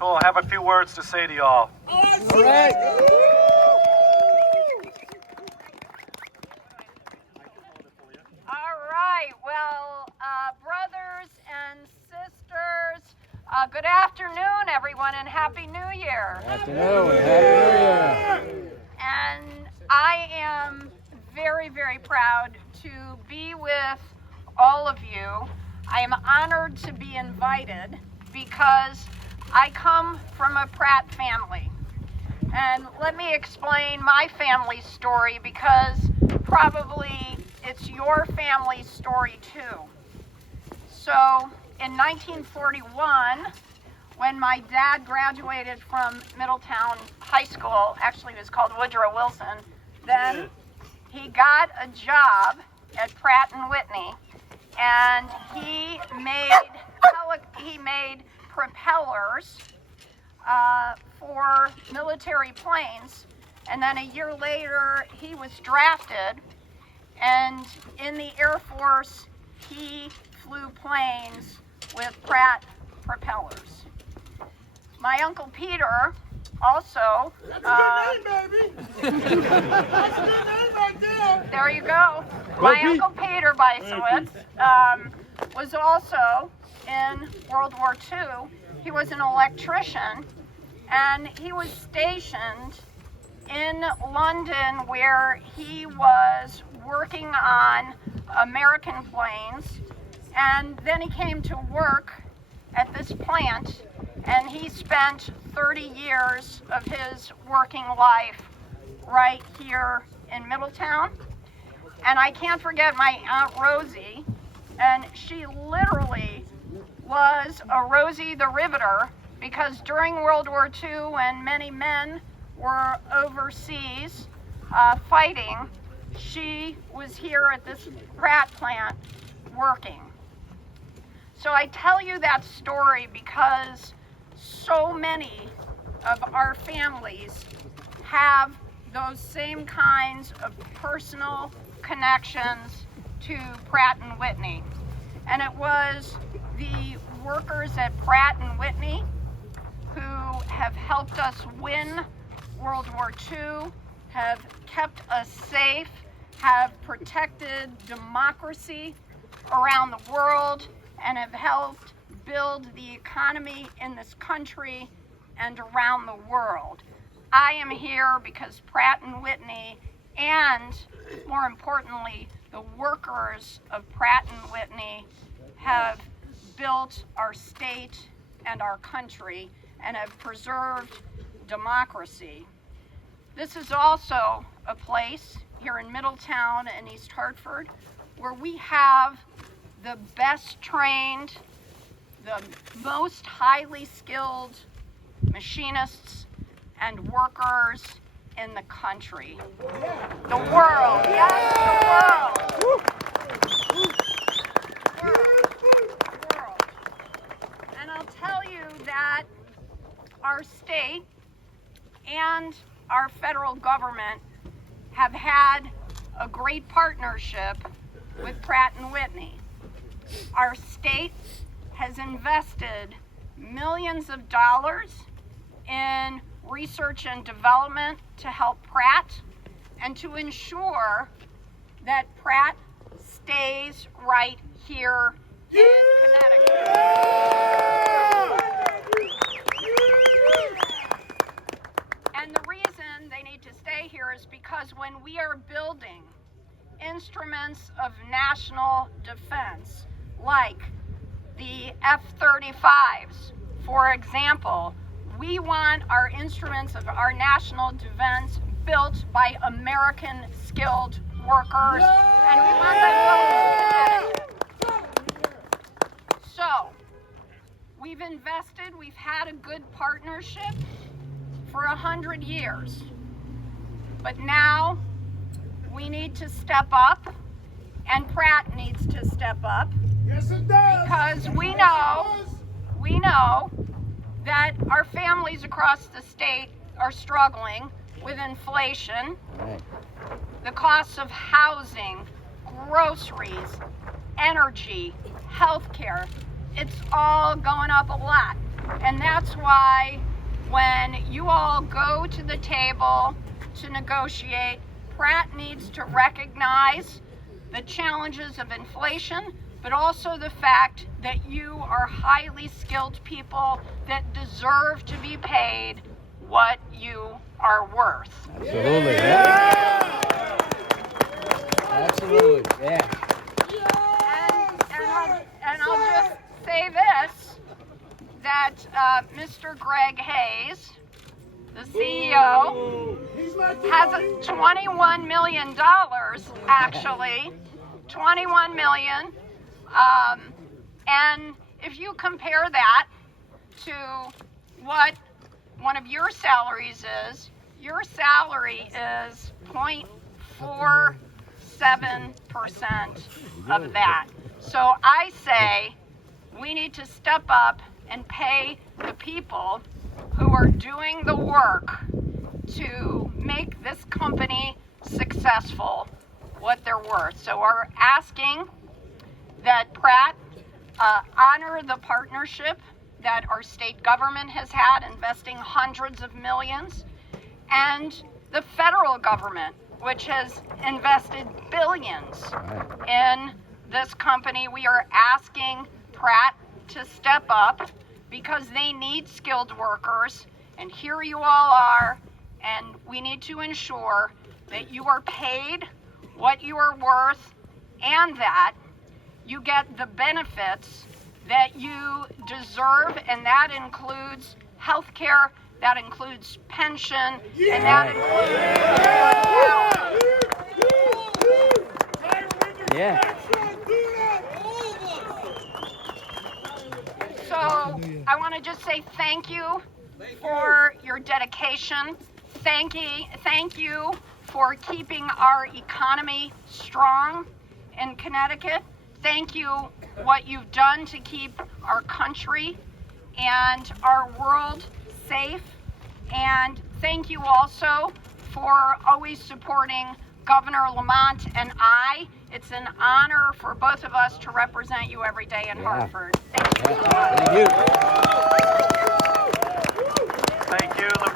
Cool. I have a few words to say to y'all. All right. All right. Well, brothers and sisters, good afternoon, everyone, and Happy New Year. Afternoon. Happy New Year. And I am very, very proud to be with all of you. I am honored to be invited because I come from a Pratt family. And let me explain my family story because probably it's your family's story too. So in 1941, when my dad graduated from Middletown High School, actually it was called Woodrow Wilson, then he got a job at Pratt Whitney, and he made propellers for military planes. And then a year later, he was drafted, and in the Air Force, he flew planes with Pratt propellers. My Uncle Peter also, there you go. My Uncle Peter Bysiewicz was also in World War II. He was an electrician, and he was stationed in London where he was working on American planes, and then he came to work at this plant, and he spent 30 years of his working life right here in Middletown. And I can't forget my Aunt Rosie, and she literally was a Rosie the Riveter, because during World War II, when many men were overseas fighting, she was here at this Pratt plant working. So I tell you that story because so many of our families have those same kinds of personal connections to Pratt Whitney. And it was the workers at Pratt Whitney who have helped us win World War II, have kept us safe, have protected democracy around the world, and have helped build the economy in this country and around the world. I am here because Pratt Whitney, and more importantly, the workers of Pratt Whitney have built our state and our country and have preserved democracy. This is also a place here in Middletown and East Hartford where we have the best trained, the most highly skilled machinists and workers in the country. The world, yes, the world. And I'll tell you that our state and our federal government have had a great partnership with Pratt Whitney. Our state has invested millions of dollars in research and development to help Pratt and to ensure that Pratt stays right here in Connecticut. And the reason they need to stay here is because when we are building instruments of national defense, like the F-35s, for example, we want our instruments of our national defense built by American skilled workers, and we want them built in Connecticut. So, we've invested, we've had a good partnership for 100 years, but now we need to step up, and Pratt needs to step up. Yes, it does. Because we know that our families across the state are struggling with inflation, the costs of housing, groceries, energy, healthcare. It's all going up a lot. And that's why when you all go to the table to negotiate, Pratt needs to recognize the challenges of inflation, but also the fact that you are highly skilled people that deserve to be paid what you are worth. Absolutely. Yeah. Absolutely. Yeah. And I'll just say this, that Mr. Greg Hayes, the CEO, has $21 million, actually, $21 million. And if you compare that to what one of your salaries is, your salary is 0.47% of that. So I say we need to step up and pay the people who are doing the work to make this company successful what they're worth. So we're asking that Pratt honor the partnership that our state government has had, investing hundreds of millions, and the federal government, which has invested billions in this company. We are asking Pratt to step up because they need skilled workers, and here you all are, and we need to ensure that you are paid what you are worth and that you get the benefits that you deserve, and that includes health care, that includes pension, and that includes Yeah. So I want to just say thank you for your dedication. Thank you for keeping our economy strong in Connecticut. Thank you what you've done to keep our country and our world safe. And thank you also for always supporting Governor Lamont and I. It's an honor for both of us to represent you every day in Hartford. Thank you so much. Thank you. Thank you.